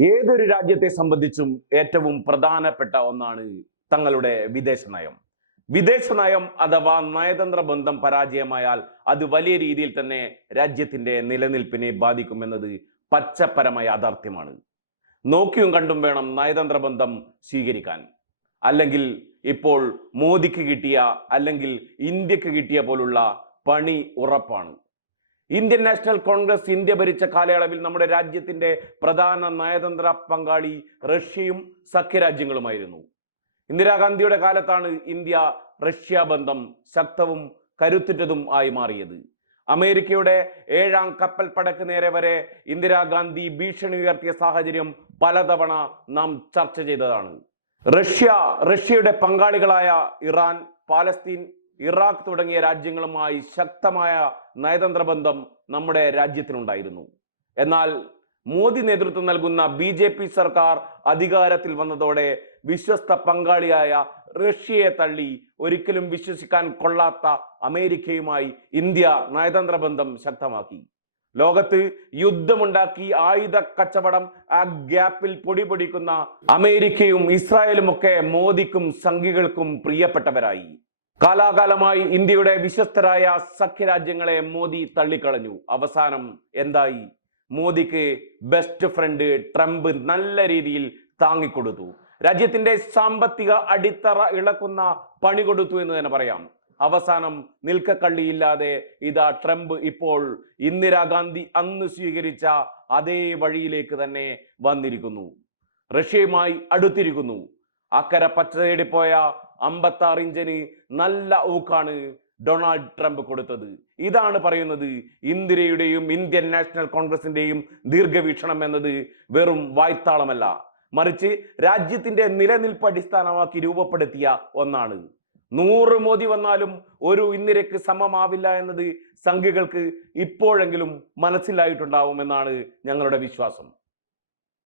ഏതൊരു രാജ്യത്തെ സംബന്ധിച്ചും ഏറ്റവും പ്രധാനപ്പെട്ട ഒന്നാണ് തങ്ങളുടെ വിദേശ നയം. വിദേശ നയം അഥവാ നയതന്ത്ര ബന്ധം പരാജയമായാൽ അത് വലിയ രീതിയിൽ തന്നെ രാജ്യത്തിന്റെ നിലനിൽപ്പിനെ ബാധിക്കുമെന്നത് പച്ചപ്പരമായ യാഥാർത്ഥ്യമാണ്. നോക്കിയും കണ്ടും വേണം നയതന്ത്ര ബന്ധം സ്വീകരിക്കാൻ. അല്ലെങ്കിൽ ഇപ്പോൾ മോദിക്ക് കിട്ടിയ അല്ലെങ്കിൽ ഇന്ത്യയ്ക്ക് കിട്ടിയ പോലുള്ള പണി ഉറപ്പാണ്. ഇന്ത്യൻ നാഷണൽ കോൺഗ്രസ് ഇന്ത്യ ഭരിച്ച കാലയളവിൽ നമ്മുടെ രാജ്യത്തിന്റെ പ്രധാന നയതന്ത്ര പങ്കാളി റഷ്യയും സഖ്യരാജ്യങ്ങളുമായിരുന്നു. ഇന്ദിരാഗാന്ധിയുടെ കാലത്താണ് ഇന്ത്യ റഷ്യ ബന്ധം ശക്തവും കരുത്തുറ്റതും ആയി മാറിയത്. അമേരിക്കയുടെ ഏഴാം കപ്പൽ പടക്ക് നേരെ വരെ ഇന്ദിരാഗാന്ധി ഭീഷണി ഉയർത്തിയ സാഹചര്യം പലതവണ നാം ചർച്ച ചെയ്തതാണ്. റഷ്യ റഷ്യയുടെ പങ്കാളികളായ ഇറാൻ പാലസ്തീൻ ഇറാഖ് തുടങ്ങിയ രാജ്യങ്ങളുമായി ശക്തമായ നയതന്ത്ര ബന്ധം നമ്മുടെ രാജ്യത്തിനുണ്ടായിരുന്നു. എന്നാൽ മോദി നേതൃത്വം നൽകുന്ന ബി ജെ പി സർക്കാർ അധികാരത്തിൽ വന്നതോടെ വിശ്വസ്ത പങ്കാളിയായ റഷ്യയെ തള്ളി ഒരിക്കലും വിശ്വസിക്കാൻ കൊള്ളാത്ത അമേരിക്കയുമായി ഇന്ത്യ നയതന്ത്ര ബന്ധം ശക്തമാക്കി. ലോകത്ത് യുദ്ധമുണ്ടാക്കി ആയുധ കച്ചവടം ആ ഗ്യാപ്പിൽ പൊടിപൊടിക്കുന്ന അമേരിക്കയും ഇസ്രായേലും ഒക്കെ മോദിക്കും സംഘികൾക്കും പ്രിയപ്പെട്ടവരായി. കാലാകാലമായി ഇന്ത്യയുടെ വിശ്വസ്തരായ സഖ്യരാജ്യങ്ങളെ മോദി തള്ളിക്കളഞ്ഞു. അവസാനം എന്തായി? മോദിക്ക് ബെസ്റ്റ് ഫ്രണ്ട് ട്രംപ് നല്ല രീതിയിൽ താങ്ങിക്കൊടുത്തു. രാജ്യത്തിന്റെ സാമ്പത്തിക അടിത്തറ ഇളക്കുന്ന പണി കൊടുത്തു എന്ന് തന്നെ പറയാം. അവസാനം നിൽക്കക്കള്ളിയില്ലാതെ ഇതാ ട്രംപ് ഇപ്പോൾ ഇന്ദിരാഗാന്ധി അന്ന് സ്വീകരിച്ച അതേ വഴിയിലേക്ക് തന്നെ വന്നിരിക്കുന്നു. റഷ്യയുമായി അടുത്തിരിക്കുന്നു. അക്കരെ പച്ച തേടിപ്പോയ അമ്പത്തി ആറ് ഇഞ്ചിന് നല്ല ഊക്കാണ് ഡൊണാൾഡ് ട്രംപ് കൊടുത്തത്. ഇതാണ് പറയുന്നത് ഇന്ദിരയുടെയും ഇന്ത്യൻ നാഷണൽ കോൺഗ്രസിന്റെയും ദീർഘവീക്ഷണം എന്നത് വെറും വായ്ത്താളമല്ല. മറിച്ച് രാജ്യത്തിന്റെ നിലനിൽപ്പ് അടിസ്ഥാനമാക്കി രൂപപ്പെടുത്തിയ ഒന്നാണ്. നൂറ് മോദി വന്നാലും ഒരു ഇന്ദിരയ്ക്ക് സമമാവില്ല എന്നത് സംഘികൾക്ക് ഇപ്പോഴെങ്കിലും മനസ്സിലായിട്ടുണ്ടാവുമെന്നാണ് ഞങ്ങളുടെ വിശ്വാസം.